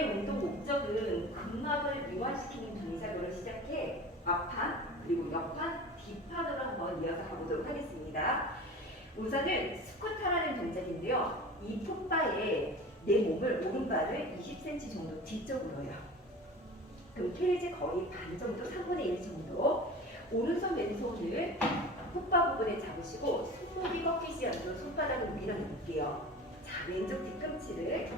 오늘의 운동 목적은 근막을 이완시키는 동작으로 시작해 앞판, 그리고 옆판, 뒷판으로 한번 이어서 가보도록 하겠습니다. 우선은 스쿼트라는 동작인데요. 이 풋바에 내 몸을 오른발을 20cm 정도 뒤쪽으로요. 그럼 캐리지 거의 반 정도, 3분의 1 정도. 오른손 왼손을 풋바 부분에 잡으시고 손목이 꺾이지 않도록 손바닥을 밀어내볼게요. 자, 왼쪽 뒤꿈치를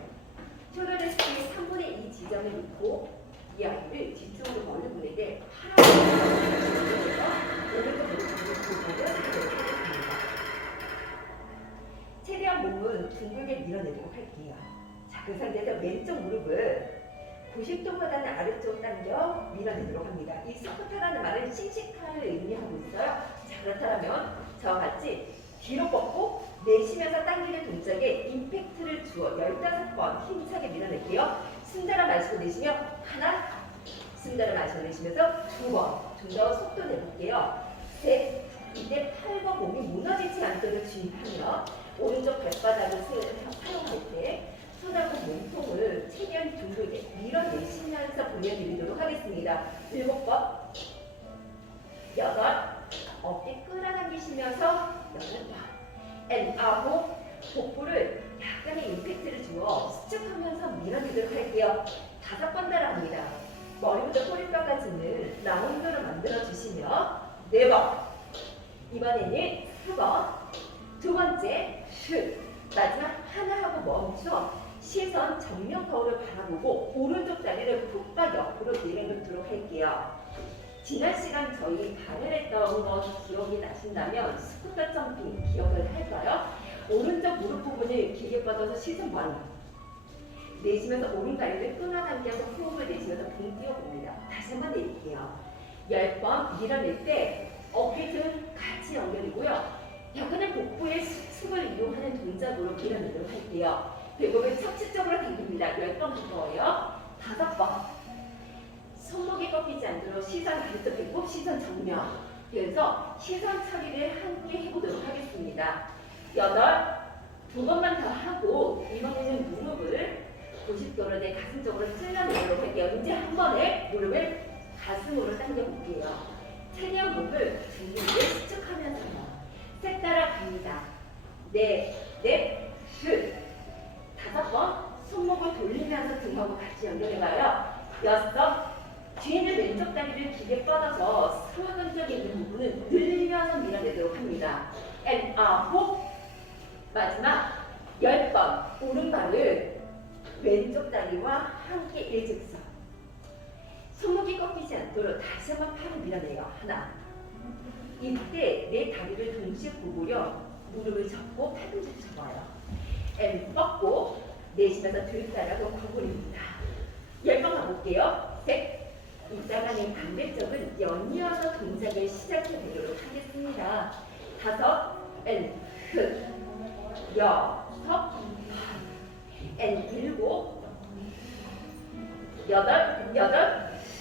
숄더레스트의 3분의 2 지점에 놓고 이 아이를 뒤쪽으로 멀리 보내게 오른쪽 무릎을 하겠습니다. 최대한 몸은 둥글게 밀어내도록 할게요. 자, 그 상태에서 왼쪽 무릎을 90도보다는 아래쪽 당겨 밀어내도록 합니다. 이 스쿼트라는 말은 씩씩함을 의미하고 있어요. 자, 그렇다면 저와 같이 뒤로 뻗고 내쉬면서 당기는 동작에 임팩트를 주어 15번 힘차게 밀어낼게요. 숨달아 마시고 내쉬며 하나, 숨달아 마시고 내쉬면서 2번, 좀 더 속도 내볼게요. 셋, 이때 팔과 몸이 무너지지 않도록 주의하며 오른쪽 발바닥을 사용할 때 손하고 몸통을 최대한 둥글게 밀어내시면서 보여드리도록 하겠습니다. 7번, 8, 어깨 끌어당기시면서 8번, and 9, 복부를 약간의 임팩트를 주어 수축하면서 밀어내도록 할게요. 5번 따라합니다. 머리부터 꼬리뼈까지는 라운드로 만들어주시며 4번, 이번에는 4번, 두 번째 슛, 마지막 하나 하고 멈춰 시선 정면 거울을 바라보고 오른쪽 다리를 푹 옆으로 내려놓도록 할게요. 지난 시간 저희 발열했던 것 기억이 나신다면 스쿠터 점핑 기억을 할까요? 오른쪽 무릎 부분을 길게 뻗어서 시선 완 내쉬면서 오른다리를 끌어당겨서 호흡을 내쉬면서 붕 띄워봅니다. 다시 한번 내릴게요. 10번 밀어낼 때 어깨 등 같이 연결이고요. 약간의 복부의 수축을 이용하는 동작으로 밀어내도록 할게요. 배꼽을 척추 쪽으로 당깁니다. 10번부터요. 5번. 손목이 꺾이지 않도록 시선 아래쪽 배꼽, 시선 정면. 그래서 시선 처리를 함께 해보도록 하겠습니다. 8. 2번만 더 하고 이번에는 무릎을 90도로 내 가슴 쪽으로 찔러내도록 할게요. 이제 한 번에 무릎을 가슴으로 당겨볼게요. 최대한 몸을 둥글게 수축하면서요. 셋 따라갑니다. 넷, 슛. 5번 손목을 돌리면서 등하고 같이 연결해봐요. 6, 뒤에 있는 왼쪽 다리를 길게 뻗어서 상하근적인 있는 부분은 늘리면서 밀어내도록 합니다. and 9, 마지막 10번 오른발을 왼쪽 다리와 함께 일직선. 손목이 꺾이지 않도록 다시 한번 팔을 밀어내요. 하나. 이때 내 다리를 동시에 구부려 무릎을 접고 팔꿈치를 접어요. and 뻗고 내쉬면서 들따라고 구부립니다. 10번 가볼게요. 셋. 이따가는 반대쪽은 연이어서 동작을 시작해 보도록 하겠습니다. 5, and 6,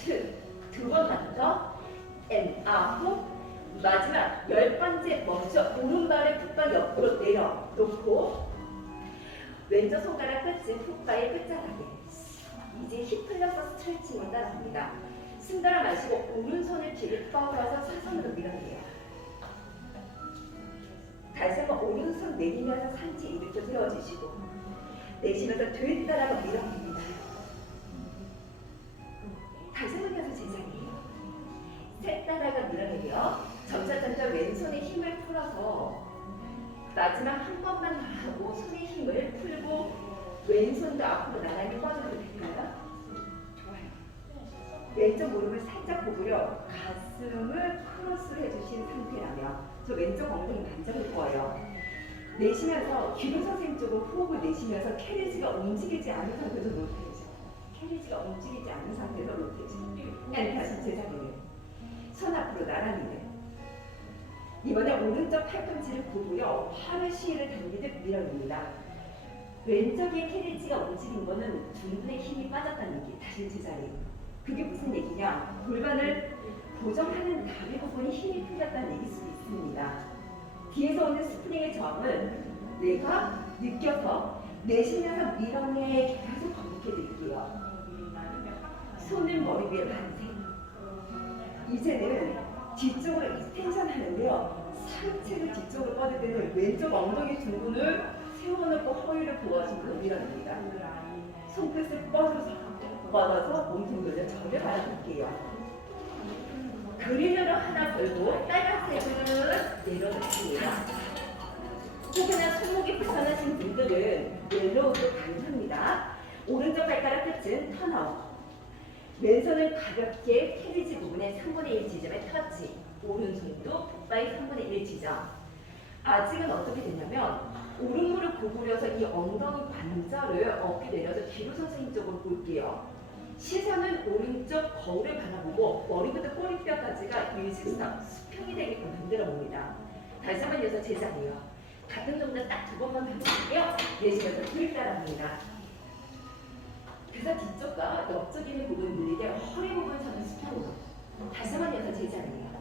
7, 8, 2번 더, and 9, 마지막 10번째 멈춰 오른발을 풋바 옆으로 내려놓고 왼쪽 손가락 끝은 풋바의 끝자락에 이제 힙 플러스 스트레칭을 따라합니다. 숨 들어 마시고 오른손을 뒤로 뻗어서 사선으로 밀어내요. 다시 한번 오른손 내리면서 상체 이렇게 세워주시고 내쉬면서 뒤따라가 밀어냅니다. 다시 한번 해서 제자리에요. 셋 따라가 밀어내며 점차 왼손에 힘을 풀어서 마지막 한 번만 더 하고 손의 힘을 풀고 왼손도 앞으로 나란히 뻗어도 될까요? 좋아요. 왼쪽 무릎을 살짝 구부려 가슴을 크로스를 해주신 상태라면 저 왼쪽 엉덩이 반짝일 거예요. 내쉬면서 기루 선생님 쪽으로 호흡을 내쉬면서 캐리지가 움직이지 않은 상태에서 로테이션. 캐리지가 움직이지 않은 상태에서 로테이션. 그냥 다시 제자리를. 손 앞으로 나란히 내. 이번에 오른쪽 팔꿈치를 구부려 팔을 시를 당기듯 밀어냅니다. 왼쪽의 캐리지가 움직인 거는 중둔의 힘이 빠졌다는 얘기. 다시 제자리. 그게 무슨 얘기냐? 골반을 고정하는 다리 부분이 힘이 풀렸다는 얘기일 수 있습니다. 뒤에서 오는 스프링의 저항을 내가 느껴서 내쉬면서 밀어내 계속 익혀드릴게요. 손은 머리 위에 반생. 이제는 뒤쪽으로 익스텐션 하는데요. 상체를 뒤쪽으로 뻗을 때는 왼쪽 엉덩이 두 분을 세워놓고 허리를 보아주고 밀어냅니다. 손끝을 뻗어서 몸통 돌려 저를 바라볼게요. 그린으로 하나 걸고 빨간색은 내려놓습니다. 혹여나 손목이 불편하신 분들은 옐로우도 가능합니다. 오른쪽 발가락 끝은 턴아웃. 왼손은 가볍게 캐리지 부분의 3분의 1 지점에 터치. 오른손도 풋바의 3분의 1 지점. 아직은 어떻게 되냐면 오른 무릎 구부려서 이 엉덩이 관절을 어깨 내려서 뒤로 서서 힘쪽으로 볼게요. 시선은 오른쪽 거울을 바라보고 머리부터 꼬리뼈까지가 일직선, 수평이 되게끔 만들어 봅니다. 다시 한번 이어서 제자리요. 같은 동작 딱 두 번만 해볼게요. 내쉬면서 둘 따라합니다. 그래서 뒤쪽과 옆쪽 있는 부분 늘리되 허리 부분처럼 수평으로. 다시 한번 이어서 제자리요.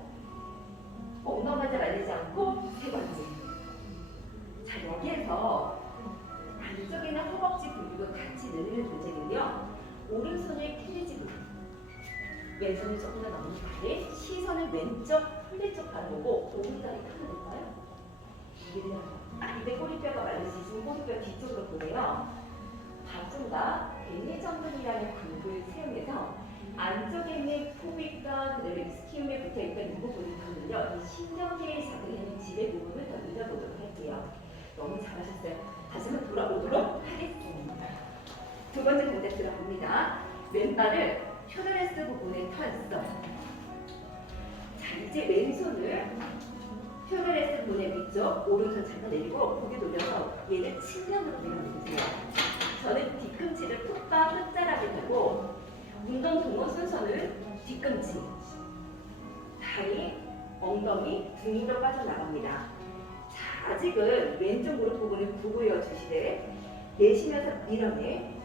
엉덩이까지 말리지 않고 세 번째. 자, 여기에서 안쪽에 있는 허벅지 근육을 같이 늘리는 동작인데요. 오른손을 캐리지 부분, 왼손을 조금 더 넘는 다리, 시선을 왼쪽 폴대 쪽 바라보고 오른다리 펴볼까요? 이때 꼬리뼈가 말릴 수 있으면 꼬리뼈 뒤쪽으로 보내요. 바tum과 대뇌정근이라는 근육을 사용해서 안쪽에 있는 포윗과 그다음에 스키움에 붙어있던 이 부분을 더는요. 이 신경계의 작은 지배 부분을 더 늘려보도록 할게요. 너무 잘하셨어요. 다시 한번 돌아오도록 하겠습니다. 두 번째 동작 들어갑니다. 왼발을 슈더레스 부분에 펴서. 자, 이제 왼손을 슈더레스 부분의 위쪽, 오른손 잠깐 내리고 고개 돌려서 얘를 측면으로 밀어내주세요. 저는 뒤꿈치를 풋바 끝자락에 하고 운동 동호 순서는 뒤꿈치, 다리, 엉덩이, 등으로 빠져나갑니다. 자, 아직은 왼쪽 무릎 부분을 구부려 주시되 내쉬면서 밀어내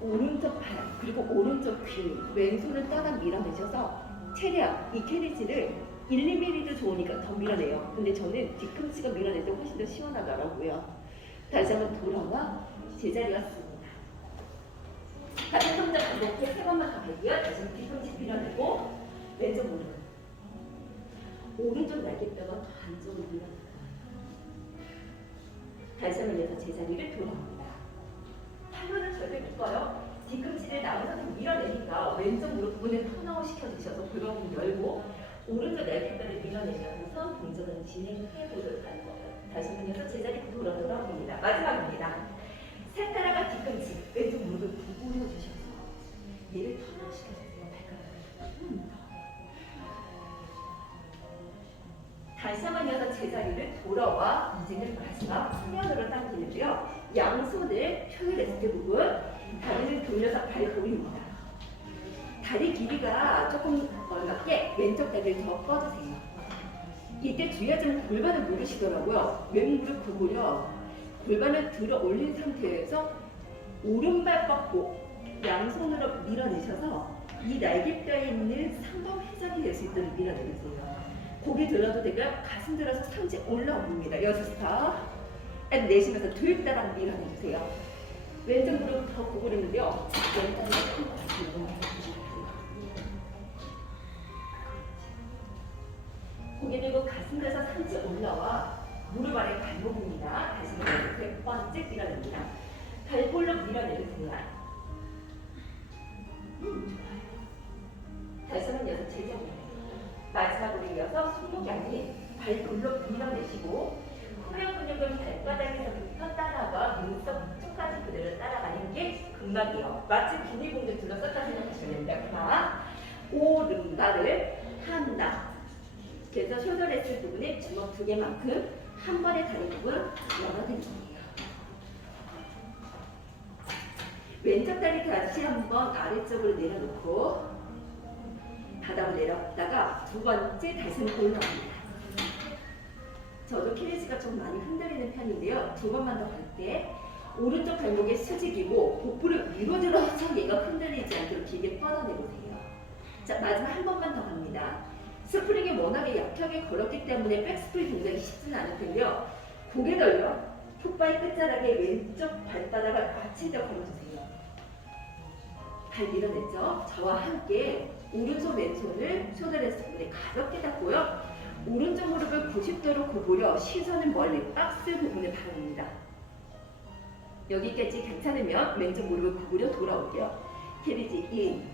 오른쪽 발 그리고 오른쪽 귀 왼손을 따라 밀어내셔서 최대한 이 캐리지를 1, 2mm도 좋으니까 더 밀어내요. 근데 저는 뒤꿈치가 밀어낼 때 훨씬 더 시원하더라고요. 다시 한번 돌아와 제자리 왔습니다. 같은 동작 반복해 세 번만 더 할게요. 다시 한번 뒤꿈치 밀어내고 왼쪽 무릎 오른쪽 날개뼈가 더 안쪽으로 밀어내요. 다시 한번 이어서 제자리를 돌아옵니다. 팔로는 절대 묶어요. 뒤꿈치를 나오면서 밀어내니까 왼쪽 무릎 부분에 턴아웃 시켜주셔서 골반을 열고 오른쪽 날개뼈를 밀어내면서 동작을 진행해 보도록 할 거예요. 다시 한번 이어서 제자리 돌아오도록 합니다. 마지막입니다. 새따라가 뒤꿈치 왼쪽 무릎을 구부려 주셔서 얘를 턴아웃 시켜주세요. 발가락을 다시 한번 이어서 제자리를 돌아와 이제는 마지막 후면으로 당기는데요. 양손을 슈더레스트 부분, 다리를 돌려서 발 돌립니다. 다리 길이가 조금 넓게 왼쪽 다리를 더 뻗으세요. 이때 주의할 점은 골반을 누르시더라고요. 왼무릎 구부려 골반을 들어 올린 상태에서 오른발 뻗고 양손으로 밀어내셔서 이 날개뼈에 있는 상방 회전이 될 수 있도록 밀어내주세요. 고개 들어도 되고요. 가슴 들어서 상체 올라옵니다. 6스탑. 내쉬면서 둘 따라 밀어내주세요. 왼쪽 무릎 더 구부리는데요. 왼다리 고개 들고 가슴 들어서 상체 올라와 무릎 아래 발목입니다. 다시 한번 100번째 밀어냅니다. 발볼로 밀어내주세요. 좋아요. 다시 한번 이어서 제자리. 마지막으로 이어서 손목이 아닌 발볼로 밀어내시고 후면 근육은 발바닥에서부터 따라가 눈썹 위쪽까지 그대로 따라가는 게 근막이에요. 마치 비닐봉지 둘러쌌다 생각하시면 됩니다. 하나, 오른발을 한다. 그래서 숄더레스 부분에 주먹 2개만큼 한 번에 다리 부분 열어드는 거예요. 왼쪽 다리 다시 한번 아래쪽으로 내려놓고 바닥으로 내려갔다가 두 번째 다시는 올라옵니다. 저도 캐리지가 좀 많이 흔들리는 편인데요. 두 번만 더 갈 때 오른쪽 발목에 수직이고 복부를 위로 들어서 얘가 흔들리지 않도록 길게 뻗어내보세요. 자, 마지막 한 번만 더 갑니다. 스프링이 워낙에 약하게 걸었기 때문에 백스프링 동작이 쉽지는 않을 텐데요. 고개 돌려 풋바의 끝자락에 왼쪽 발바닥을 받치려 걸어주세요. 발 밀어냈죠? 저와 함께 오른손 왼손을 숄더레스 부분에 가볍게 닿고요. 오른쪽 무릎을 90도로 구부려 시선은 멀리 박스 부분을 바라봅니다. 여기까지 괜찮으면 왼쪽 무릎을 구부려 돌아올게요. 캐리지 인,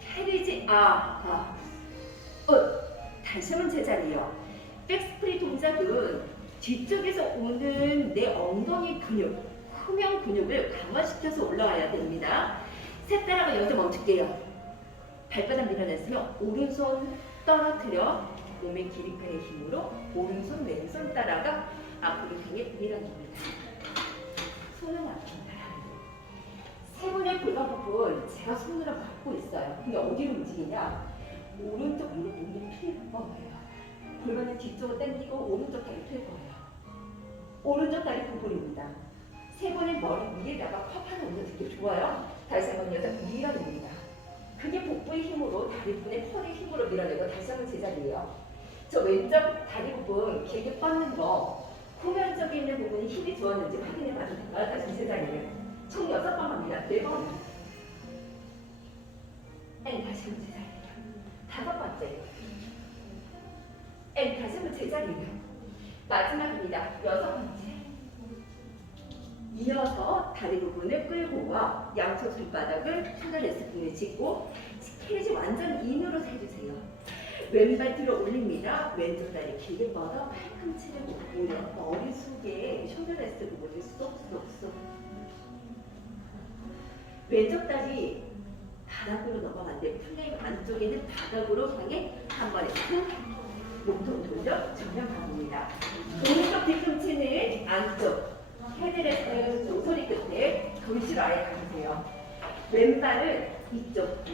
캐리지 다시 한번 제자리요. 백스프리 동작은 뒤쪽에서 오는 내 엉덩이 근육, 후면 근육을 강화시켜서 올라와야 됩니다. 셋 따라가 여기서 멈출게요. 발바닥 밀어냈으면 오른손 떨어뜨려 몸의 기립근의 힘으로 오른손 왼손 따라가 앞으로 향해 밀어냅니다. 손은 앞으로 따라갑니다. 세 분의 골반 부분 제가 손으로 막고 있어요. 근데 어디로 움직이냐? 오른쪽 무릎 몸이 필 거예요. 골반을 뒤쪽으로 당기고 오른쪽 다리 필 거예요. 오른쪽 다리 부분입니다. 세 번의 머리 위에다가 컵 하나 올려줄게요. 좋아요. 다시 한번 여자 밀어냅니다. 그게 복부의 힘으로 다리 부분의 펄의 힘으로 밀어내고 다시 한번 제자리예요. 저 왼쪽 다리 부분 길게 뻗는 거 후면 쪽에 있는 부분이 힘이 좋았는지 확인해 봐도 될까요? 다시 제자리를 총 6번 합니다. 4번 다시 한번 제자리예요. 5번째 다시 한번 제자리예요. 마지막입니다. 6번째 이어서 다리 부분을 끌고 와 양쪽 손바닥을 숄더레스 부분에 짚고 스트레치 완전 인으로 해주세요. 왼발 뒤로 올립니다. 왼쪽 다리 길게 뻗어 팔꿈치를 올려 머리 속에 숄더레스 부분을 쏙쏙쏙. 왼쪽 다리 바닥으로 넘어간대. 플레임 안쪽에 있는 바닥으로 향해 한 번에 큰 몸통 돌려 정면 가봅니다. 오른쪽 뒤꿈치는 안쪽 헤드레스 소리 끝에 돌시로 아예 가주세요. 왼발은 이쪽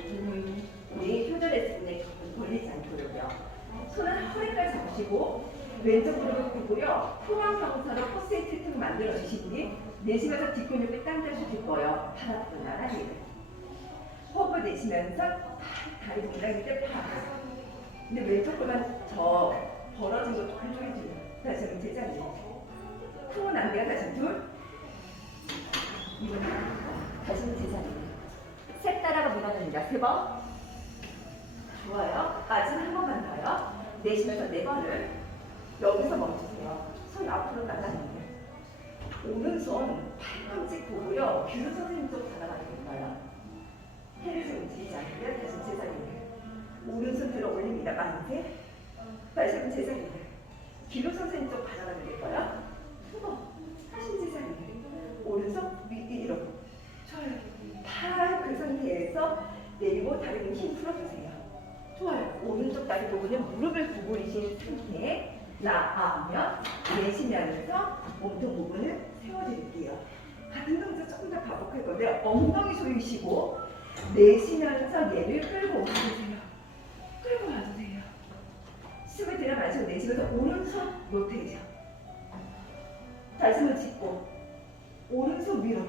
우리 숄더레스 분에 벌리지 않도록요. 손은 허리까지 잡으시고 왼쪽 무릎을 굽고요. 후방 경사로 코스에 틀틈 만들어 주시니 내쉬면서 뒷근육을 당겨주실 거예요. 팔 앞으로 나란히 호흡을 내쉬면서 다리 동작 밑에 팍. 근데 왼쪽 거만 더 벌어진 거 돌려주세요. 다시 한번 제자리. 쿵은 안 돼요. 다시 둘. 이번 다시 한번 제자리. 셋 따라가 밀어냅니다. 3번. 좋아요. 마지막 한 번만 더요. 내쉬면서 4번을 여기서 멈추세요. 손 앞으로 나가는데 오른손 팔꿈치 보고요. 귀로 선생님 쪽 바라봐야 될까요? 헤를 좀 움직이지 않고요. 다시 제자리를. 오른손 들어 올립니다. 만세. 다시 한번 제자리를. 귀로 선생님 쪽 바라봐야 될까요? 다시 제자리를. 오른손 위로. 좋아요. 팔 그 상태에서 내리고 다리는 힘 풀어주세요. 좋아요. 오른쪽 다리 부분은 무릎을 구부리신 상태에 나아면 내쉬면서 몸통 부분을 세워드릴게요. 같은 동작 조금 더 반복할 건데 엉덩이 조이시고 내쉬면서 얘를 끌고 와주세요. 끌고 와주세요. 숨을 들여 마시고 내쉬면서 오른손 로테이션. 다시 한번 짚고 오른손 위로.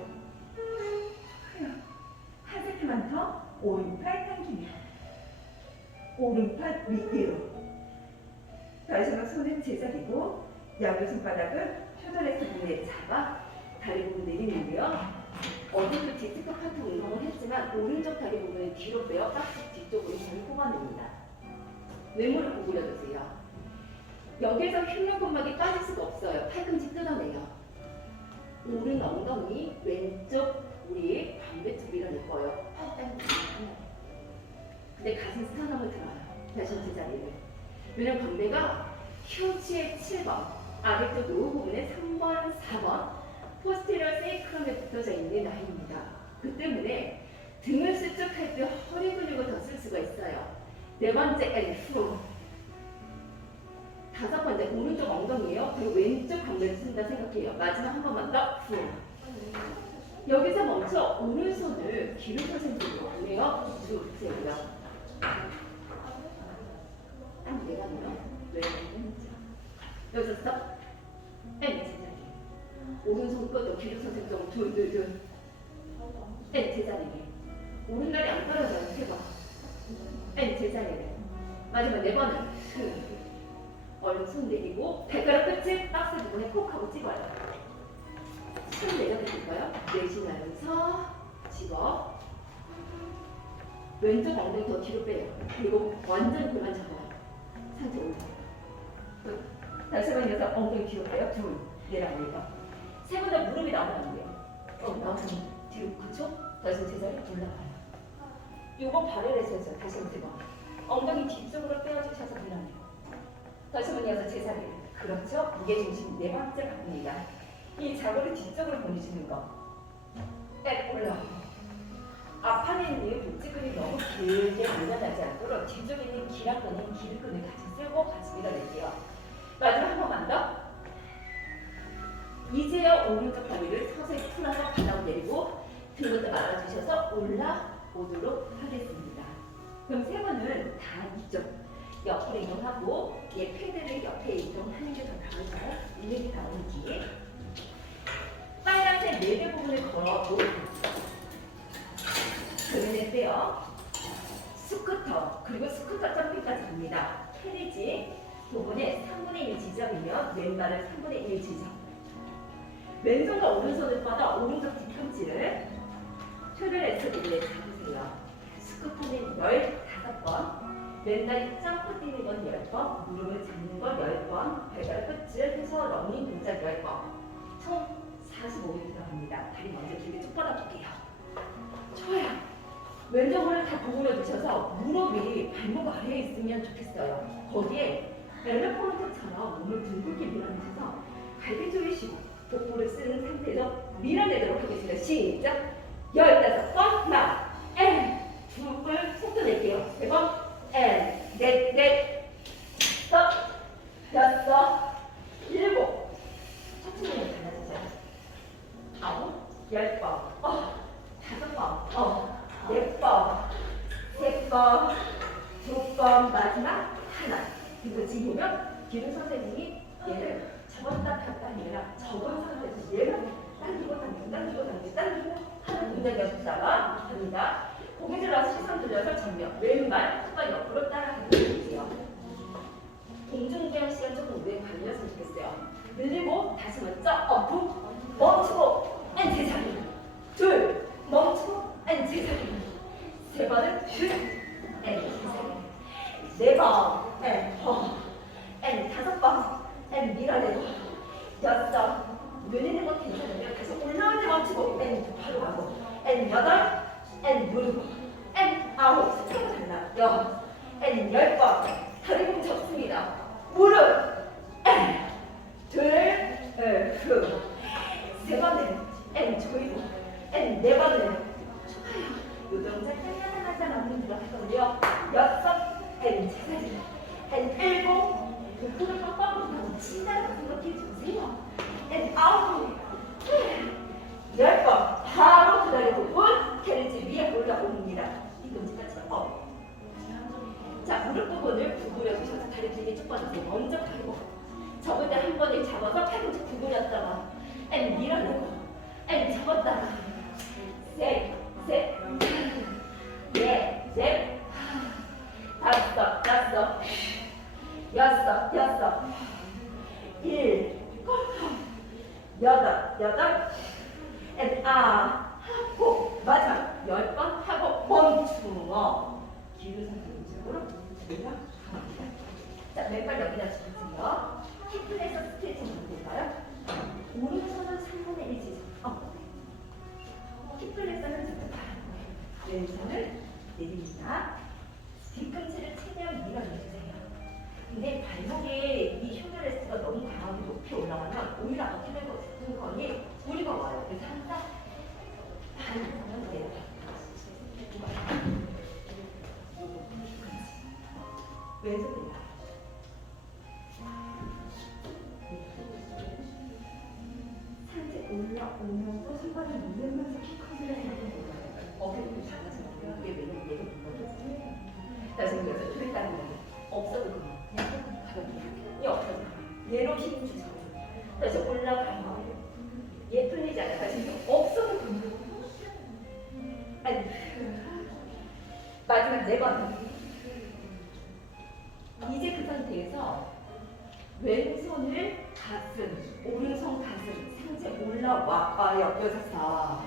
한 세트만 더. 오른팔 당기며 오른팔 위로. 다시 한번 손은 제자리고 양쪽 손바닥을 숄더레스 부분에 잡아 다리 부분 내리는데요. 어제도 디스크 파트 운동을 했지만 오른쪽 다리 부분을 뒤로 빼어 박스 뒤쪽으로 힘을 뽑아냅니다. 왼무릎 구부려주세요. 여기에서 흉곽근막이 빠질 수가 없어요. 팔꿈치 뜯어내요. 오른 엉덩이 왼쪽 우리 광배 쪽 밀어낼 거예요. 근데 가슴 스타넘을 들어요. 다시 제자리를. 왜냐면 광배가 흉추의 7번, 아래쪽 노후 부분에 3번, 4번 포스테리어 세이크럼에 붙어져 있는 라인입니다. 그 때문에 등을 수축할 때 허리 근육을 더 쓸 수가 있어요. 4번째 L, 5번째 오른쪽 엉덩이에요. 그리고 왼쪽 광배를 쓴다 생각해요. 마지막 한 번만 더 후. 여기서 멈춰 오른손을 기름 선생님으로 보내어 주세요. 딱 내가면 왼손 여기서 스톱. 제자리. 오른손 뻗어 기름 선생님 둘. 제자리. 오른다리 안 떨어져요. 3번. 제자리. 마지막 4번은 얼른 손 내리고 발가락 끝을 박스 부분에 콕 하고 찍어요. 손 내려드릴까요? 내쉬면서 집어 왼쪽 엉덩이 더 뒤로 빼요. 그리고 완전 골반 잡아요. 상체 올려. 다시 한번 이어서 엉덩이 뒤로 빼요. 둘, 내려올려. 세 번 다 무릎이 나오면 안 돼요. 나오면 뒤로 그쵸? 다시 제자리 올라가요. 요거 발을 해서 다시 한번 세 번. 엉덩이 뒤쪽으로 빼어주셔서 밀어내요. 다시 한번 이어서 제자리. 그렇죠? 무게중심 네 번째 바꿉니다. 이 자골을 뒤쪽으로 보내주는 거. 백 올라가요. 앞판에 있는 이 복직근이 너무 길게 밀어나지 않도록 뒤쪽에 있는 기락근은 기립근을 같이 쓰고 같이 밀어낼게요. 마지막 한 번만 더. 이제야 오른쪽 다리를 서서히 풀어서 바닥으로 내리고 등부터 말아주셔서 올라오도록 하겠습니다. 그럼 세 번은 다 이쪽 옆으로 이동하고 얘 패드를 옆에 이동하는 게 더 나을까요? 이렇게 나오는 뒤에 빨간색 4개 부분을 걸어 놓을게요. 그려냈대요. 스쿠터 그리고 스쿠터 점핑까지 갑니다. 캐리지 부분에 3분의 1 지점이면 왼발을 3분의 1 지점. 왼손과 오른손을 뻗어 오른쪽 뒤꿈치를 슈르레스 부분에 잡으세요. 스쿠터는 15번, 왼다리 점프 뛰는 건 10번, 무릎을 잡는 건 10번, 발가락 끝을 해서 런닝 동작 10번. 총 45개 들어갑니다. 다리 먼저 길게 쭉 뻗어볼게요. 좋아요. 왼쪽 무릎 다 구부려 주셔서 무릎이 발목 아래에 있으면 좋겠어요. 거기에 엘레포먼트처럼 몸을 둥글게 밀어내셔서 갈비 조이시고 복부를 쓰는 상태에서 밀어내도록 하겠습니다. 시작! 15번 하나, 둘, 속도 낼게요. 3번, 넷, 다섯, 여섯, 일곱. 천천히 달라지죠. 9, 10번, 5번, 4번, 3번, 2번, 마지막 하나. 그리고 지금은 기름 선생님이 얘를 접었다 폈다 아니라 접은 상태에서 얘를 당기고 하는 동작이었다가 합니다. 고개 들어서 시선 돌려서 정면, 왼발 턱과 옆으로 따라가는 거예요. 공중기한 시간 조금 오래 걸렸으면 좋겠어요. 늘리고 다시 먼저 업, 멈추고 제자리. 둘, 멈추고 제자리. 세 번은 제자리. 네 번, 다섯 번, 밀어내고. 여섯, 눈 있는 거 괜찮으면 다시 올라올 때 멈추고 바로 가고. 여덟, 누르고. 아홉, 스트레스 잘나. 10번, 다리 공 접습니다. 무릎, 둘, 후. 세 번은 조이고. 네 번은 좋아요. 요 동작 하나하나 남는 들어가거든요. 여섯, 제자리. 일곱, 복부를 빡빡 하고 친다는 생각해 주세요. 아홉, 10번 바로 그 다리 부분 캐리지 위에 올라옵니다. 이 동작까지 자, 무릎 부분을 구부려 주셔서 다리 길게 쭉 뻗으세요. 먼저 팔고 접을 때 한 번에 잡아서 팔꿈치 구부렸다가 밀어내고 접었다가 셋, 넷, 다섯, 여섯, 여덟, 하고 마지막 10번 하고 멈추어 기울여서 쪽으로 내려갑니다. 자, 왼발 여기다 주세요. 힙플에서 스트레칭 해볼까요? 오른손은 3분의 1 지점. 힙플에서는 지금 바라는 거예요. 왼손을 내립니다. 뒤꿈치를 최대한 밀어내주세요. 근데 발목에 이 숄더레스트가 너무 강하게 높이 올라가면 오히려 어떻게 되는 거니 무리가 와요. 그래서 항상 반으로 내려가요. 왼손 내려. 상체 올라오면서 손발을 누르면서 키 커지는 거예요. 어깨도 작아지는 이게 왜냐면 얘가 무거워졌어요. 다시 그래서 둘이 따는 거예요. 없어도 그만. 그냥 조금 가볍게. 없어도 얘로 힘 주세요. 다시 올라가요. 얘 풀리지 않아요. 다시 없어도 그만. 마지막 4번. 이제 그 상태에서 왼손을 가슴, 오른손 가슴, 상체 올라와요. 여섯. 좋아요.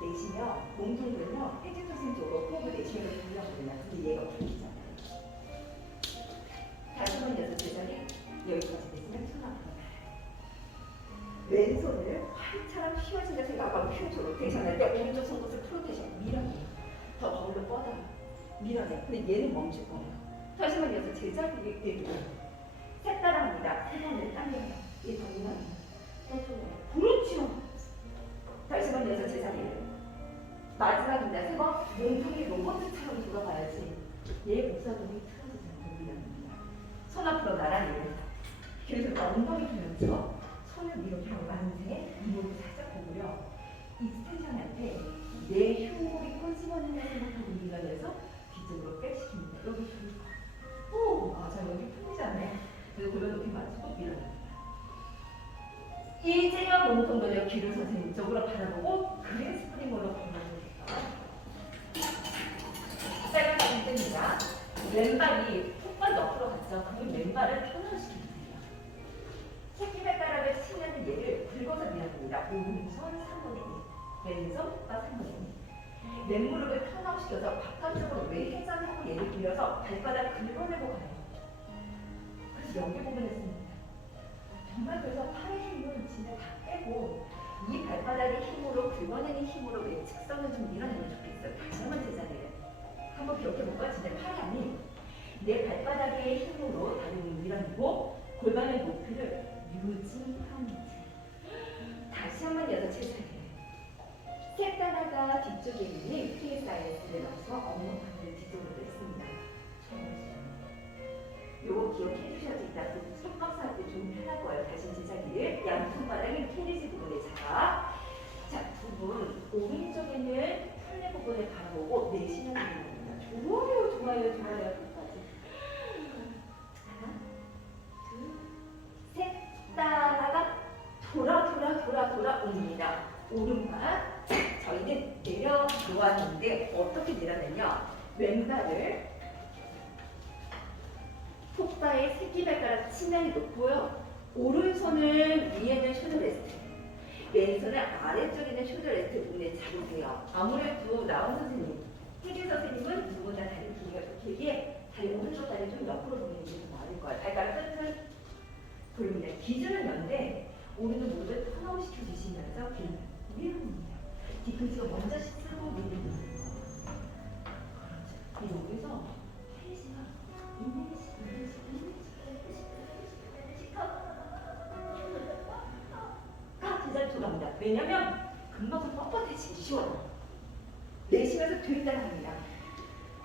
네 내쉬며 몸통 들며 해주조심 쪽으로 호흡을 내쉬면서 돌려보면 근데 얘가 풀리잖아요. 다시 한번 여섯 제자리 여기까지 됐으면 손 앞으로 왼손을 활처럼 휘어진다 생각하고 퓨즈 로테이션 할 때 오른쪽 손끝을 프로테이션 밀어내요. 더 거울로 뻗어요. 밀어내요. 근데 얘는 멈출 거예요. 다시 한번 여섯 제자리 내리고 셋 따라합니다. 세 번을 당겨요. 얘 더 밀어내요. 그렇죠. 다시 한번 여섯 제자리를 마지막입니다. 세 번 몸통이 로봇처럼 돌아가야지 얘 목사동이 틀어지지 않고 밀어냅니다. 손 앞으로 나란히 계속 엉덩이 들면서 손을 위로 펴고 만세 이목을 살짝 구부려 익스텐션한테 내 흉골이 꼴집어내는 생각하고 밀어내서 뒤쪽으로 백시킵니다. 여기 풀릴 거예요. 오! 맞아 여기 풀리잖아요. 그래서 골반 높이 맞추고 밀어냅니다. 이제야 몸통을 귀를 선생님 쪽으로 바라보고 그린 스프링으로 걸어주세요. 짧은 땡입니다. 왼발이 훅발 옆으로 갔죠. 그럼 왼발을 턴화시켜주세요. 새끼발가락을 치는 얘를 긁어서 밀어줍니다. 오른손 3분의 1, 왼손 훅발 3분의 1. 왼무릎을 턴아웃시켜서 바깥쪽으로 외회전하고 얘를 밀어서 발바닥 긁어내고 가요. 그래서 여기 부분을 씁니다. 정말 그래서 팔의 힘을 진짜 다 빼고 이 발바닥의 힘으로 긁어내는 힘으로 내 측선을 좀 밀어내면 좋겠어요. 다시 한번 제자리를 한번 기억해볼까? 진짜 팔이 아닌 내 발바닥의 힘으로 다리를 밀어내고 골반의 높이를 유지합니다. 다시 한번 여섯 제자리를 셋 따라가 뒤쪽에 있는 프리사이즈를 넣어서 엉덩이를 뒤쪽으로 냈습니다. 요거 기억해 주셔야 이따 손값할 때 좀 편할 거예요. 다시 제자리를 양손바닥은 캐리지 부분에 잡아. 자, 두 분 오른쪽에는 플레 부분을 바라보고 내쉬는 부분입니다. 좋아요, 좋아요, 좋아요. 끝까지. 하나, 둘, 셋, 따라가 돌아 옵니다. 오른발. 저희는 내려 놓았는데 어떻게 내려내냐? 왼발을 톱바에 새끼발가락 치면이 높고요. 오른손을 위에는 숄더 레스트, 왼손을 아래쪽에 있는 숄더 레스트 부분에 잡으세요. 아무래도 나온 선생님, 태길 선생님은 두 분 다 다리 길이가 좀 길게 다리 오른쪽 다리 좀 옆으로 보이는 게 더 나을 거예요. 발가락 끝을 돌립니다. 기준은 연대, 오른쪽 무릎을 턴아웃 시켜주시면서 밀어봅니다. 뒤꿈치가 먼저 쓰고 밀는 거예요. 그렇죠. 여기서 페이지가 있는 제자리 돌아옵니다. 왜냐면 금방 좀 뻣뻣해지기 쉬워요. 내쉬면서 들다 합니다.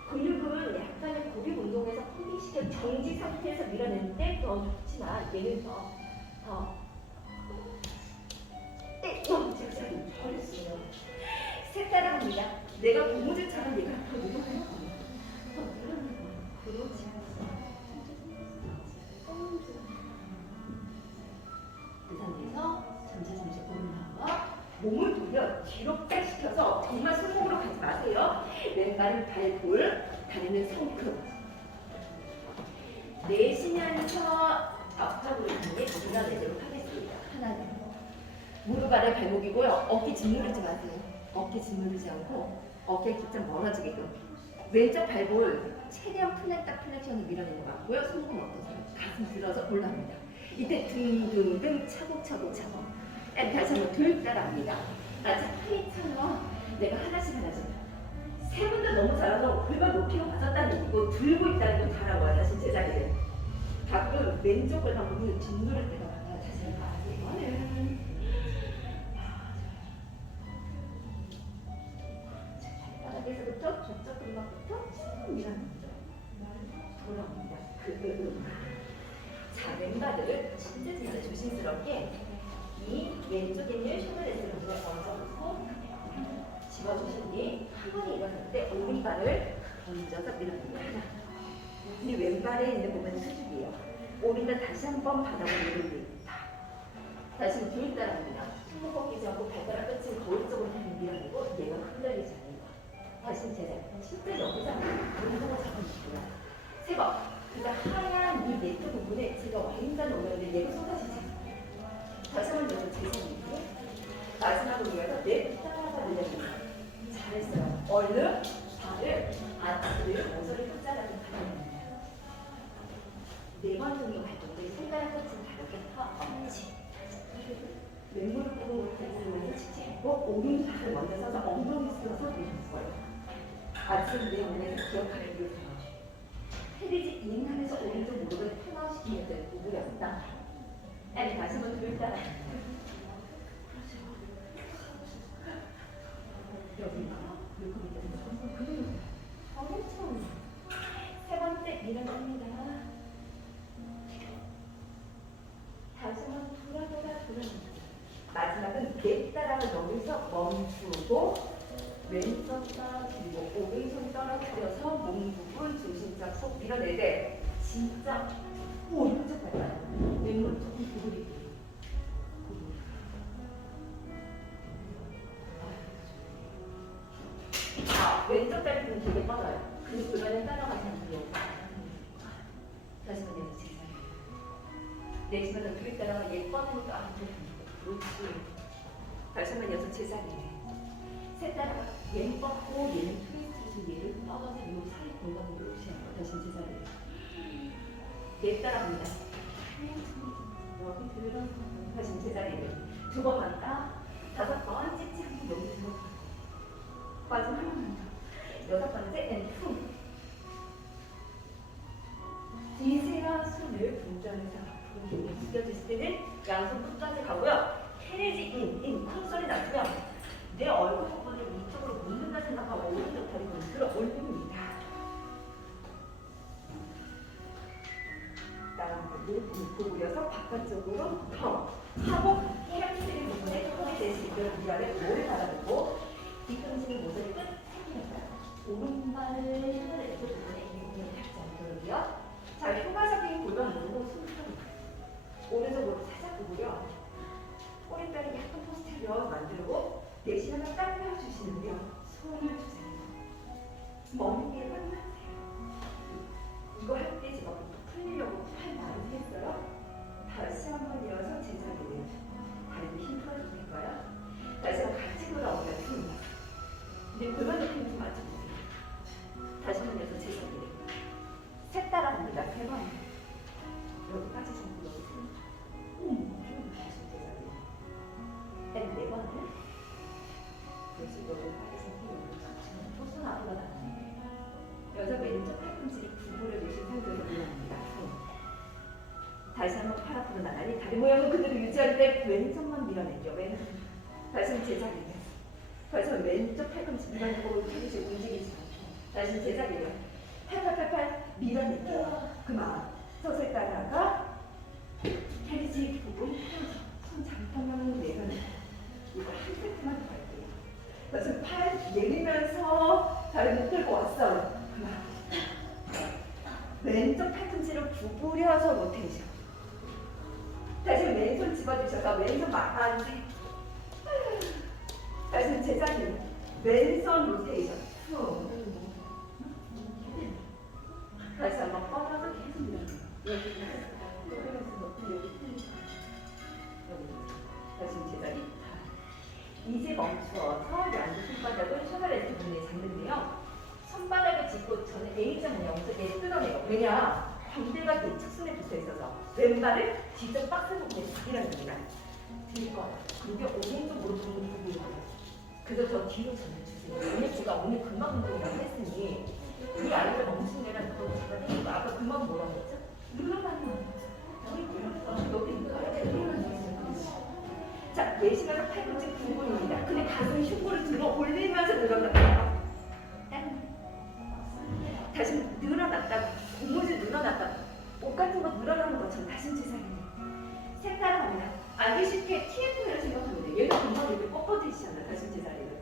근육은 약간의 고비 운동에서 펌핑시켜 정지 상태에서 밀어내는데 더 좋지만 얘는 제가 잘했어요. 셋 따라합니다. 내가 고무줄처럼 내가 더 밀어내는 거예요. 더 밀어내는 거예요. 그렇지 않았어. 그 상태에서 잠시 올라와 몸을 돌려 뒤로 백시켜서 정말 손목으로 가지 마세요. 왼발은 발볼, 다리는 성큼. 내쉬면서 앞쪽으로 밀어내도록 하겠습니다. 하나, 무릎 아래 발목이고요. 어깨 짓누르지 마세요. 어깨 짓누르지 않고 어깨 기점 멀어지게끔. 왼쪽 발볼 최대한 플렉션을 밀어내는 것 같고요. 손목은 어떠세요? 가슴 들어서 올라옵니다. 이때 둥둥둥 차곡차곡. 다시 한번 둘 따라합니다. 마치 파이처럼 내가 하나씩 세 분 다 너무 잘하서 골반 높이가 맞았다는 얘기고 들고 있다는 거 다라고요. 다시 제자리를. 가끔 왼쪽 골반 부분을 짓누를 때가 많아요. 다시 한번 이거는 발바닥에서부터 저쪽 골반부터 쭉 밀어냅니다. 돌아옵니다. 자, 왼발을 진짜 조심스럽게 이 왼쪽에 있는 숄더레스를 얹어놓고 집어주신 뒤 한 번에 일어날 때 오른발을 얹어서 밀어냅니다. 근데 왼발에 있는 부분은 수직이에요. 오른발 다시 한번 바닥을 밀어냅니다. 다시 둘 따라합니다. 손목 꺾이지 않고 발가락 끝을 거울 쪽으로 밀어내고 얘가 흔들리지 않는 거. 다시 제자리. 실제 여기서 운동을 잡아주시고요. 세 번. 그러니까 하얀 이 네트 부분에 제가 와인잔 올렸는데 얘가 쏟아지지. 다시 한번 여기서 제자리고 마지막으로 이어서 넷 따라가 밀어줍니다. 얼른 발을 아치를 모서리 끝자락에 가립니다. 네 번 정도 갈 건데 손가락 끝은 가볍게 펴 왼무릎 부분을 들면서 지지하고 오른팔을 먼저 써서 엉덩이 쓸어서 내리는 거예요. 아침 내 몸에서 기억하기 위해서 헤리지 인하면서 오른쪽 무릎을 펴나오시키면 되는 부분이었다. 아니 다시 한번 들을 따라 여기가 물고기 때문에 그대로 엄청 세 번째 일어납니다. 다시 한번 돌아 마지막은 내 따라가 여기서 멈추고 왼손 떨어뜨리고 오른손 떨어뜨려서 몸 부분 중심 잡고 밀어낼 때 진짜 오른쪽 발바닥 왼손 조금 구부리기 왼쪽 다리는 되게 뻗어요. 그리고 그거는 따라가시면 돼요. 다시 한번 내려주세요. 내쉬면서 그릇 따라가 얘 뻗으니까 안 돼. 그렇지. 다시 한번 여섯 제자리에 셋 따라가 얘는 뻗고 얘는 트위스트 얘를 뻗어서 이 사이 공간으로 오시는 거예요. 다시 제자리에 넷 따라갑니다. 여기 들어서 다시 제자리에 두 번만 딱 다섯 번 찍찍 한번 여기 들어가 마지막 한 번만 더 여섯 번째 앤 뒤세가 손을 분전해서 앞으로 숙여주실 때는 양손 끝까지 가고요. 헤리지 인 큰 소리 나고요. 내 얼굴 부분을 위쪽으로 묻는다 생각하고 오른쪽 다리를 들어 올립니다. 나랑을 구부려서 바깥쪽으로 펴 하고 햄스트링 부분에 턱이 될 수 있도록 위아래 오래 받아두고 뒤꿈치를 모서리 끝 당깁니다. 오른발을 하늘의 부분에 이 부분을 닿지 않도록요. 자, 효과적인 골반 누르고 손 펴고 오른쪽으로 살짝 구부려 꼬리뼈를 약간 포스트로 만들고 내쉬면서 당겨주시는데요. 손을 주세요. 머리 위에 끝나세요. 이거 할 때 제가 풀리려고 팔 많이 했어요. 다시 한번 이어서 제자리를 다리를 힘 풀어주실까요? 다시 한번 같이 돌아오면 됩니다. 근데 그런 느낌 좀 맞춰보세요. 다시 한번 이어서 제자리를 셋 따라갑니다. 세 번. 여기까지 전부 여기 다시 제자리를 네 번을 그래서 여기까지 전부 토순 앞으로 나갑니다. 여자 왼쪽 팔꿈치를 구부려 주신 상태로 일어납니다. 다시 한번 팔 앞으로 나가니 다리 모양을 그대로 유지할 때 왼손만 밀어내죠. 왼손. 다시 한번 제자리를. 다시 한번 왼쪽 팔꿈치 밀어내고 움직이지 않고. 다시 한번 제자리를. 팔팔팔팔 밀어내죠. 그만. 서서히 따라가. 헤리지 부분 손 장판만 내려내요. 이거 한 세트만 더 할게요. 다시 팔 내리면서 다리를 끌고 왔어요. 그만. 왼쪽 팔꿈치를 구부려서 로테이션. 다시 왼손 집어주셔서 왼손 안세. 다시 제자리. 왼손 로테이션. 다시 한번 뻗어서 계속 밀어내요. 다시 제자리. 이제 멈추어서 양쪽 손바닥을 셔널레트 부분에 잡는데요. 손바닥을 짚고 저는 A자 모양으로 뜯어내요. 왜냐? 광대가 내 측순에 붙어 있어서 왼발을 뒤쪽 박스 부분에 잡으랍니다. 들 거예요. 그게 오른쪽 무릎 부분이에요. 그래서 저 뒤로 전해주세요. 오늘 제가 오늘 근막 운동이라고 했으니 이 아이를 멈춘 데란 그거 제가 해니까 아까 근막 뭐라고 했죠? 늘어나는 거예요. 여기 자, 내쉬면서 팔꿈치 구분입니다. 근데 가슴 흉부를 들어 올리면서 늘어납니다. 다시 늘어났다가 고무줄 늘어났다가 옷 같은 거 늘어나는 것처럼 다시 제자리에 셋 따라갑니다. 알기 쉽게 TF를 생각하면 돼요. 얘도 금방 이렇게 뻣뻣해지잖아요. 다시 제자리를.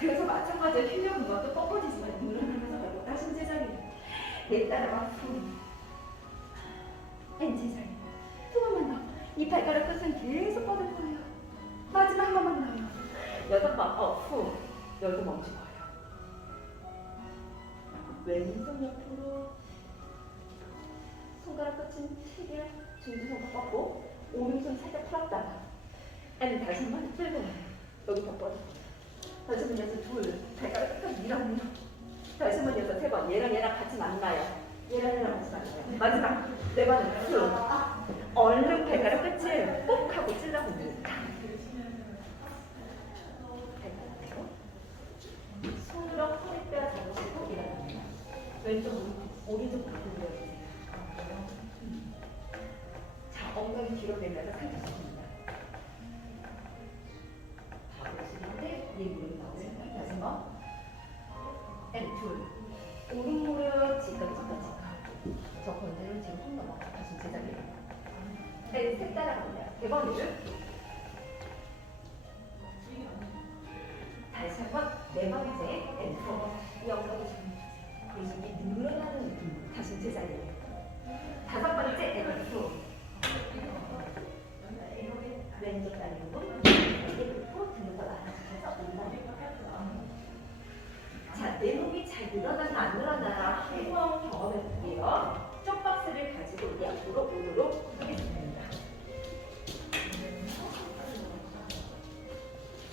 그래서 마찬가지로 필요 그것도 뻣뻣해지지만 늘어나면서 가고 다시 제자리에 내 따라가 엔 제자리. 두 번만 더. 이 발가락 끝은 계속 뻗을 거예요. 마지막 한 번만 더요. 여섯 번 후. 여기서 멈출 거예요. 왼손 옆으로 손가락 끝은 세게 중지손가락 뻗고 오른손 살짝 풀었다가 아니 다시 한 번 끌고 와요. 여기 더 뻗어. 다시 한번 둘 발가락 끝까지 이런 다시 한번 이어서 3번 얘랑 같이 만나요. 얘랑 같이 만나요. 마지막 4번은 쭉 얼른 발가락 끝을 꼭 하고 찔러봅니다. 손으로 허리뼈 잡으시고 일어납니다. 왼쪽 오른쪽 무릎 올려주세요. 자, 엉덩이 뒤로 내면서 살펴줍니다. 바르시는데 이 무릎 나오세요. 다시 한번 앤 둘 오른 무릎 지금 저 건드는 지금 손 넘어 다시 제자리로 셋 따라갑니다. 3번 무릎 다시 한번 4번째 앤4 이 엉덩이 잡아주세요. 그리고 늘어나는 느낌 다시 제자리로 5번째 앤2 왼쪽 다리 부분 이렇게 등을 안아주셔서 올라옵니다. 자, 내 몸이 잘 늘어나나 안 늘어나나 한번 경험해 볼게요. 쪽박스를 가지고 우리 앞으로 오도록 하겠습니다.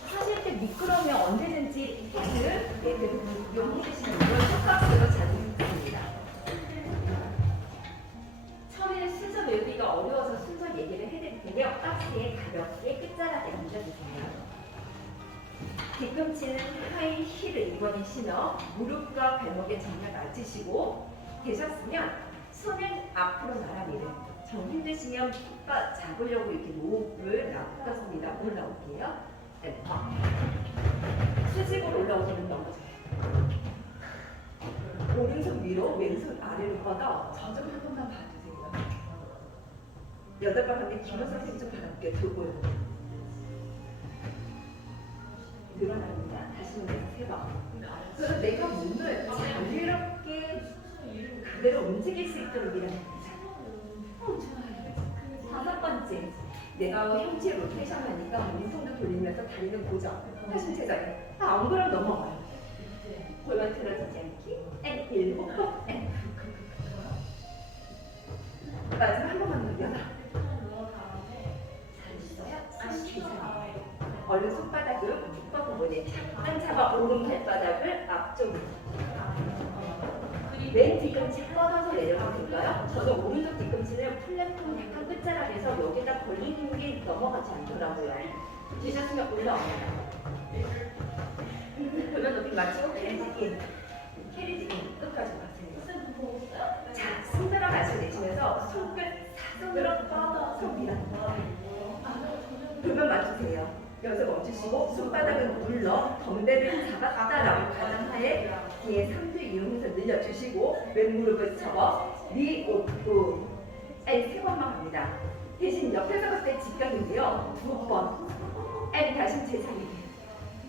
하실 때 미끄러우면 언제든지 패드 이용해 주시는 걸 쪽박스로 자주 듣습니다. 처음에는 순서 외우기가 어려워서 순서 얘기를 해드릴 텐데요. 박스에 가볍게 끝자락에 얹어주세요. 뒤꿈치는 하이 힐을 이번에 신어 무릎과 발목에 정면 맞추시고 되셨으면 손은 앞으로 나란히를 정 힘드시면 잡으려고 이렇게 노를 놔뒀습니다. 올라올게요. 네. 수직으로 올라오시면 넘어져요. 오른손 위로 왼손 아래로 뻗어 저 좀 한 번만 봐주세요. 8번 하면 김원 선생님 좀 바라볼게요. 두분 늘어납니다. 다시 한번 3번. 그래서 내가 몸을 자유롭게 그대로 움직일 수 있도록 일어납니다. 좋아요. 5번째. 내가 형체 로테이션 하니까 몸통도 돌리면서 다리는 고정. 다시 제자리. 안 그러면 넘어가요. 골반 틀어지지 않기. 앤 7번. 앤. 마지막 한 번만 더. 8. 얼른 손바닥을 턱 부분에 잠깐 잡아 오른 발바닥을 앞쪽으로 왼 뒤꿈치 뻗어서 내려가도 될까요? 저는 오른쪽 뒤꿈치는 플랫폼 약간 끝자락에서 여기다 걸리는 게 넘어가지 않더라고요. 되셨으면 올라옵니다. 그러면 높이 맞추고 캐리지기 끝까지 가세요. 자, 숨 들어 마시고 내쉬면서 손끝 사선으로 뻗어서 밀어넣어요. 그러면 맞추세요. 여기서 멈추시고 손바닥을 눌러 덤벨을 잡았다라고 가슴하에 뒤에 상두 이용해서 늘려주시고 왼무릎을 접어 리오프 앤 3번만 갑니다. 대신 옆에서 봤을 때 직각인데요. 2번 앤 다시 제자리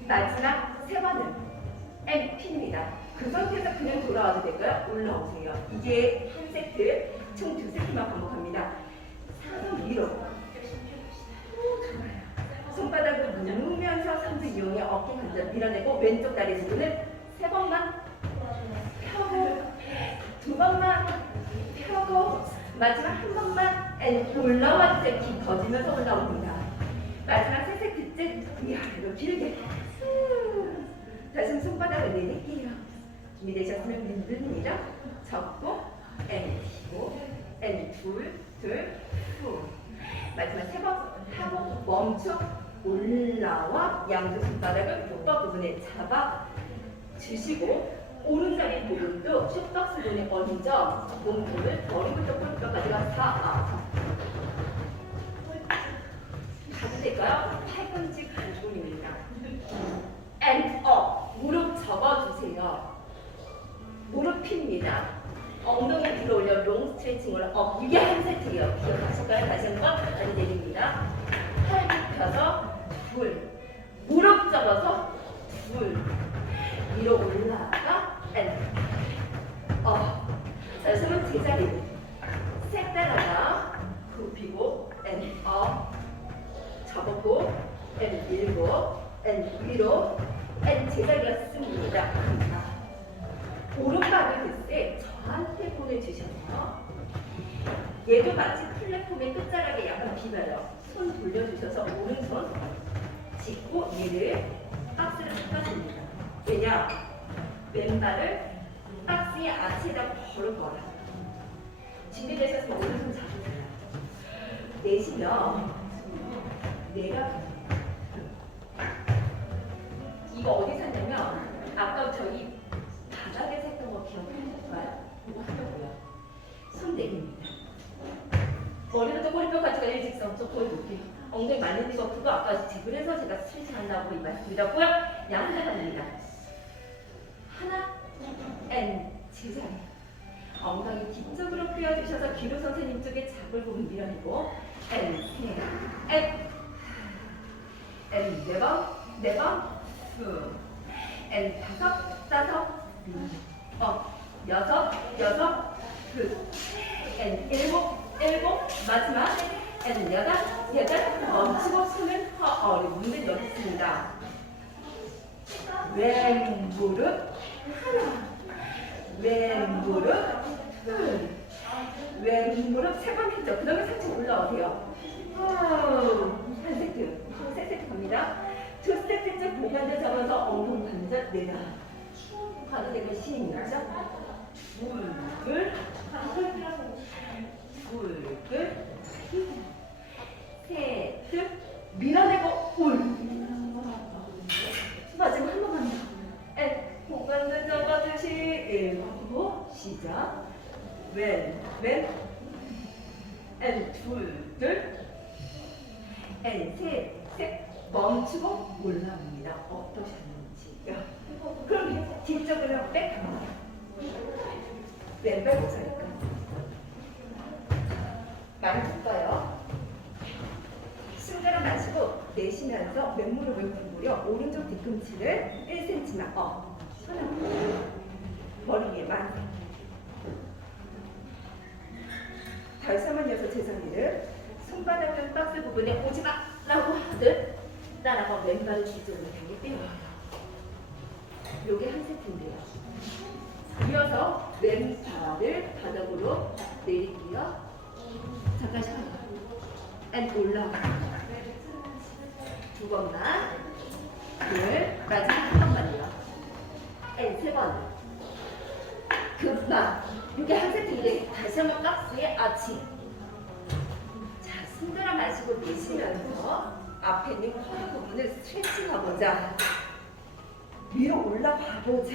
마지막 3번은 앤 핀입니다. 그 상태에서 그냥 돌아와도 될까요? 올라오세요. 이게 한 세트 총 2세트만 반복합니다. 상두 위로 손바닥을 누르면서 상두 이용해 어깨 관절 밀어내고 왼쪽 다리 부분은 3번만 펴고 2번만 펴고 마지막 한 번만 올라와 주세요. 기 거지면서 올라옵니다. 마지막 3세트째 위아래로 길게 다시 한번 손바닥을 내릴게요. 준비되셨으면 누릅니다. 접고 피고 둘 후 마지막 3번 하고 멈춰 올라와 양쪽 손바닥을 족박 부분에 잡아 주시고 오른다리 부분도 족박 부분에 얹어 몸통을 머리부터 뿔뼈까지가 가도 될까요? 팔꿈치 부분입니다. And up 무릎 접어주세요. 무릎 핍니다. 엉덩이 들어 올려 롱 스트레칭으로 업 이게 한 세트예요. 기억하실까요? 다시 한번 다리 내립니다. 팔 굽혀서 둘 무릎 접어서 둘 위로 올라가 앤 자, 손은 제자리 셋 따라가 굽히고 앤 접었고 앤 밀고 앤 위로 앤 제자리가 씁니다. 오른발을 들 때 저한테 보내주셔서 얘도 마치 플랫폼의 끝자락에 약간 비벼요. 손 돌려주셔서 오른손 짚고 얘를 박스를 섞어줍니다. 왜냐? 왼발을 박스의 아치에다 걸을 거라. 준비되셨으면 오른손 잡으세요. 내쉬면 내가 이거 어디 샀냐면 아까 저희 바닥에서 했던 거 기억나요? 이거 하려고요. 손 내립니다. 머리부터 꼬리뼈까지가 일직선. 저 보여볼게요. 엉덩이 말리는 거 그거 아까 그래서 제가 스트레칭 한다고 이 말씀드렸고요. 양손 갑니다. 하나, 제자리. 엉덩이 뒤쪽으로 펴주셔서 기루 선생님 쪽에 잡을 부분 밀어내고 네 번, 다섯, 여섯, 일곱, 마지막 여덟, 멈추고 손은 문을 열었습니다. 왼 무릎 하나, 왼 무릎 둘, 왼 무릎 세 번 했죠. 그 다음에 살짝 올라오세요. 한 세트, 세 세트 갑니다. 두 세트째 고관절 잡아서 엉덩이 반절 내려. 가도 되고 시인이죠. 둘, 셋, 밀어내고 마지막 한 번만 더. 고관절 잡아주시. 시작. 왼, 둘, 셋, 멈추고 올라옵니다. 어떠셨는지요? 그럼 뒤쪽으로 백 왼발 고사니까 말해볼까요? 숨가락 마시고 내쉬면서 맨무릎을 구부려 오른쪽 뒤꿈치를 1cm만 머리 위에 만세. 다시 한번 이어서 제 자리를 손바닥은 박스 부분에 오지마 라고 하듯 따라가 왼발을 뒤쪽으로 당겨 떼어요. 요게 한 세트인데요. 이어서 왼발을 바닥으로 내릴게요. 잠깐 쉬어요. 올라가. 두 번만. 마지막 한 번만요. 세 번. 급만. 이게 한 세트인데 다시 한번 박스에 아치. 자, 숨들어 마시고 내쉬면서 앞에 있는 허리 부분을 스트레칭 해보자. 위로 올라가 보자.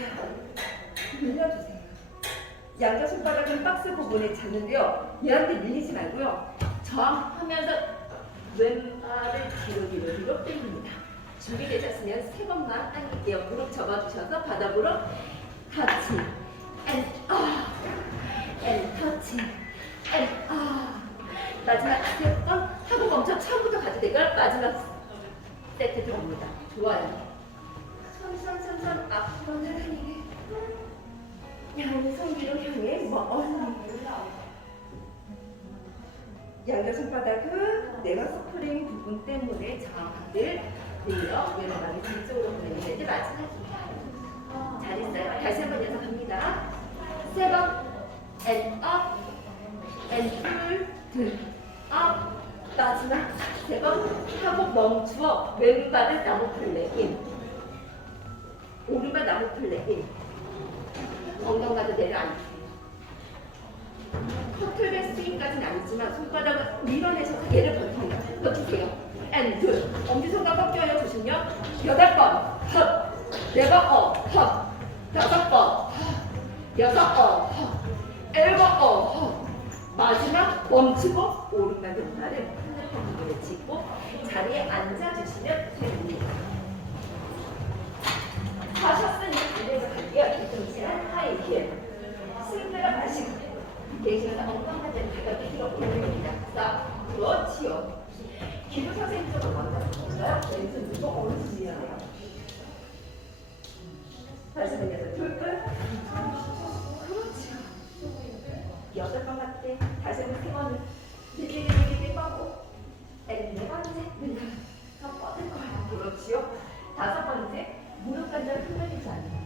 밀려주세요. 양자 손바닥은 박스 부분에 잡는데요. 얘한테 밀리지 말고요. 저항하면서 왼발을 뒤로 당깁니다. 준비되셨으면 세 번만 당길게요. 무릎 접어주셔서 바닥으로 터치 터치 마지막 세 번 하고 멈춰. 처음부터 가도 되고요. 마지막 세트 들어옵니다. 좋아요. 손 앞으로 나가니게 양손 위로 향해 멀리. 양자 손바닥은 내가 스프링 부분 때문에 저항을 내려 왼발이 뒤쪽으로 보내는 게 마지막입니다. 잘했어요. 다시 한번 연습 갑니다. 세 번 둘 마지막 세 번 하고 멈추어 왼발을 나무 플레 인. 오른발 나무 플레 인. 엉덩이 가도 내려앉으세요. 커틀백 스윙까지는 아니지만 손바닥을 밀어내셔서 얘를 버티세요. 둘. 엄지손가락 꺾여요. 조심요. 8번 헛. 4번 헛. 5번 헛. 6번 헛. 7번 헛. 마지막 멈추고 오른발 왼발을 핸드폰 부분에 짚고 자리에 앉아주시면 됩니다. 하셨으니 이래서 갈게요. 뒤꿈치는 하이힐. 숨들어 마시고 계시면서 엉덩이를 가볍게 들어 올립니다. 자, 그렇지요. 기도 선생님 쪽으로 먼저 볼까요? 왼손 들고 오른손 밀어내요. 다시 돌려서 둘, 그렇죠. 6번 같대. 다시 한번 3번을 밀리밀리밀리 뻗고 4번째 더 뻗을 거예요. 그렇지요. 5번째 무릎 관절 흔들리지 않아요.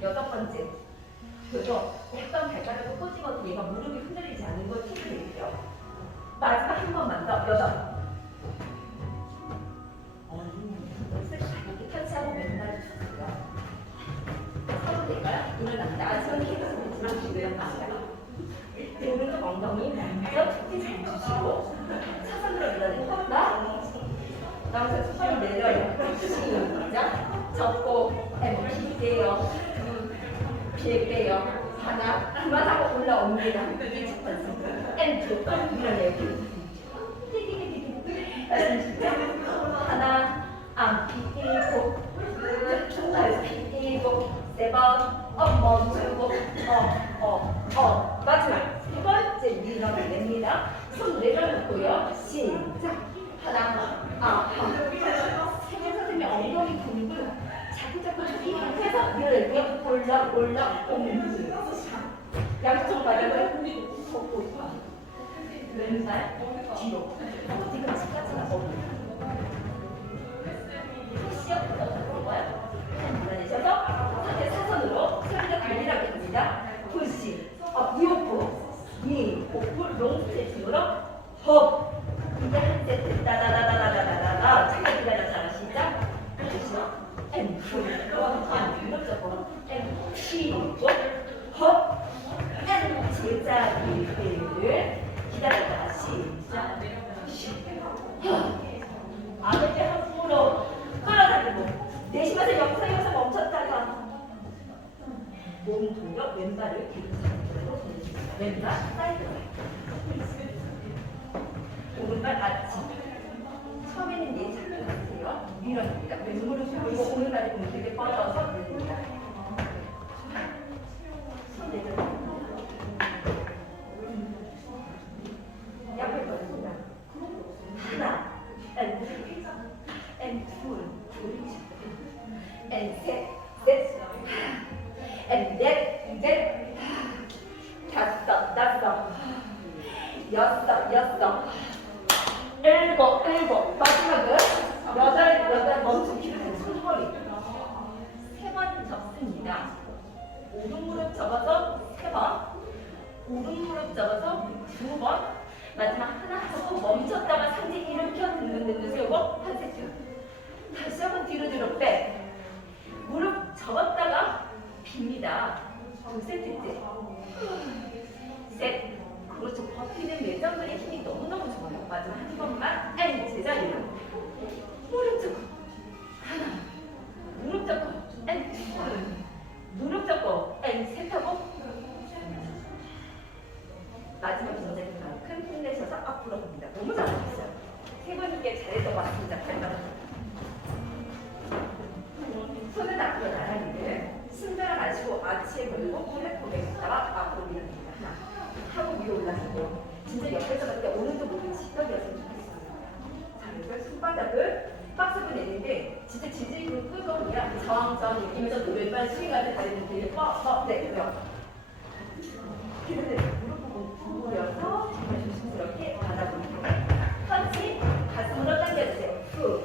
6번째 그거 약간 발가락을 꼬집어도 얘가 무릎이 흔들리지 않는 걸 팁을 드릴게요. 마지막 한 번만 더. 8. 이것을 가볍게 터치하고 왼발을 주세요. 서로 될까요? 일어납니다. 아직은 힘들지만 일어납니다. 오른쪽 엉덩이 먼저 툭 주시고 사선으로 밀어내셨다. 나머지 수평이 내려요. 시작. 접고 엠피세요. 비에 하나 그만하고 올라옵니다. 이게 첫 번째. 엔투 밀어내요. 하나 안 피고 잘 피고 세 번 멈추고 마지막 세 번째 밀어냅니다. 손 내려놓고요. 시작. 하나 세번 선생님의 엉덩이 근육을 자꾸자꾸 해서 밀어낼게요. 올라 양쪽 바닥을 걷고 왼발 뒤로 뒤꿈치까지 나오고 시작 부탁드려요. 밀어내셔서 상대 사선으로 살짝 돌리라고 합니다. 푸시 위 복부 롱 스트레칭으로 헙 이제 한 세트 따다다다다다다다 잠깐 기다려서 시작. 보시죠. 엠 무릎 엠 쉬고 헙 엠 제자리를 기다렸다가 시작. 아랫배 한쪽으로 끌어다니고 내쉬면서 영상에서 멈췄다가 몸 돌려 왼발을 뒤로 잡고 왼발 사이드로 오른발 아치 처음에는 예찬을 가세요. 밀어냅니다. 왼무릎 들고 오른발이 보면 되게 뻗어서 밀립니다. 손 내려놓고 옆에 걸습니다. 하나 and 둘 and 셋 and 넷 다섯 여섯 일곱 마지막은 여덟 멈추기를 손허리 세 번 접습니다. 오른 무릎 접어서 세 번, 오른 무릎 접어서 두 번, 마지막 하나 접고 멈췄다가 상체 일으켜 등등 세우고 한 세트. 다시 한번 뒤로 빼. 무릎 접었다가 빕니다. 두 세트째. 셋. 그렇죠. 버티는 내전근의 힘이 너무너무 좋아요. 마지막 한 번만 제자리로. 무릎 접고 하나. 무릎 접고 둘. 무릎 접고 셋하고 마지막 동작인만큼 힘내셔서 앞으로 갑니다. 너무 잘하셨어요. 세 분께 잘해서 왔습니다. 손은 앞으로 나란히를 승자를 마시고 아치에 걸고 플랫폼에 있다가 앞으로 밀어냅니다. 하고 위로 올라서고 진짜 옆에서 봤을 때 오른쪽 무릎이 직각이었으면 좋겠어요. 자, 그래서 손바닥을 박스로 내는데 진짜 지지로 끌고 그냥 저항 느끼면서 왼발 스윙할 때 다리는 되게 내고요. 그런데 무릎 부분 구부려서 정말 조심스럽게 바닥으로 터치 가슴으로 당겨주세요. 후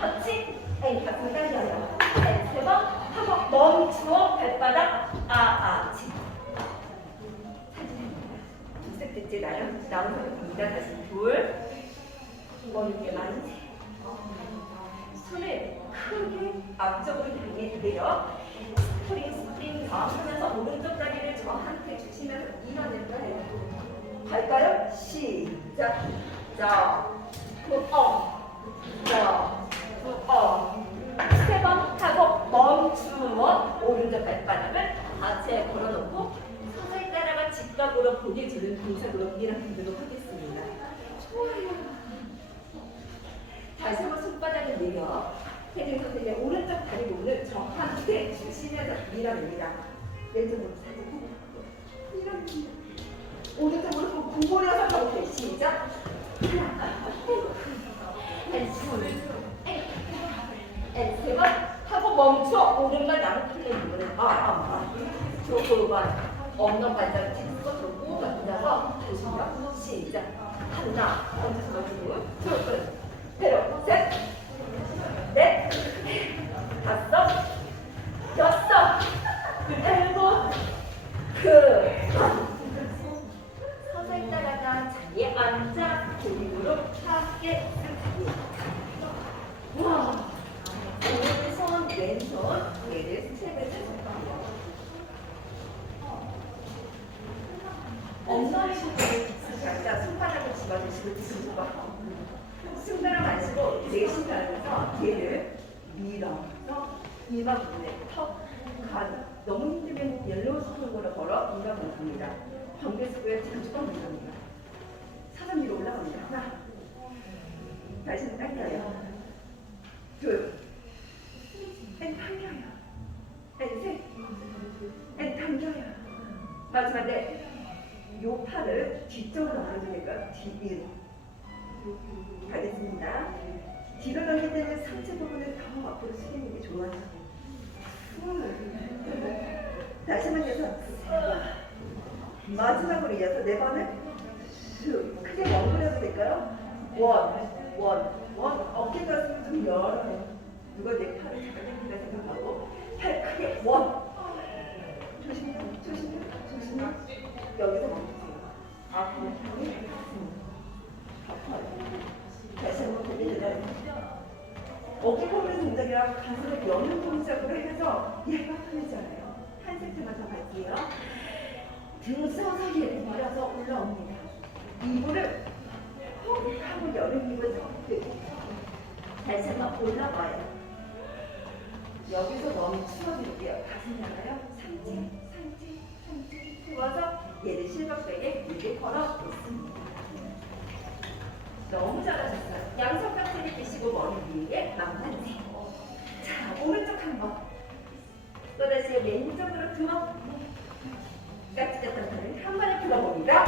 터치 가슴을 당겨요. 세 번 하고 멈추어 발바닥 아치 두 세트째 나온 상태입니다. 다시 둘 이렇게 많이 손을 크게 앞쪽으로 향해 내려 스프링 하면서 오른쪽 다리를 저한테 주시면서 일어낸다 해요. 갈까요? 시작. 자, 세 번 하고 멈추어 오른쪽 발바닥을 하체에 걸어놓고 서서히 따라가 직각으로 보내주는 동작으로 일어나도록 하겠습니다. 좋아요. 다시 한번 손바닥을 내려 태진 선생님의 오른쪽 다리 부분을 저한테 주시면서 밀어냅니다. 왼쪽 무릎 살짝 밀어냅니다. 오른쪽 무릎 구부려서 가볼게요. 시작. 세 번 하고 멈춰 오른발 나무 풀린 부분을 두 번 엉덩이 발짝 찍고 들고 앉아서 보시면 시작. 하나 얹어서 넣고 둘 배로 셋 넷 다섯 여섯 일곱 서서히 따라가 자리에 앉아 고리 무릎 함께 와 오른손 왼손 얘를 스트레칭을 해볼게요. 각자 손바닥을 집어주시고 뒤집어 숨가람 마시고 내쉬면서 얘를 밀어서 이마 부분에 턱 간. 너무 힘들면 옐로우 스프링으로 걸어 이마 부분입니다. 광대수구에 뒤집어 밀어줍니다. 사선 위로 올라갑니다. 하나. 다시는 당겨요. 둘. 앤 당겨요. 앤 셋. 앤 당겨요. 마지막 넷. 요 팔을 뒤쪽으로 넘겨주니까 뒤로 가겠습니다. 뒤로 넘길 때는 상체 부분을 더 앞으로 숙이는 게 좋아요. 다시 한번 해서 마지막으로 이어서 네 번을 크게 원그려도 될까요? 원 어깨 가슴을 좀 열어요. 누가 내 팔을 잠깐 당긴다 생각하고 팔 크게 원 조심해 여기서 멈추세요. 앞으로 다시 한번 돌리면 어깨 펴는 동작이랑 가슴을 여는 동작으로 해서 얘가 편해져요. 한 세트만 더 갈게요. 등 서서 얘를 밀어서 올라옵니다. 이불을 훅 하고 여는 입을 덮고 다시 한번 올라와요. 여기서 멈추어줄게요. 가슴 나가요. 상체 세워서 얘를 실밥백에 물게 걸어 놓습니다. 너무 잘하셨어요. 양손 깍지를 끼시고 머리 위에 망상세. 자, 오른쪽 한 번. 또다시 왼쪽으로 두번 깍지 꼈던 팔을 한 번에 풀어봅니다.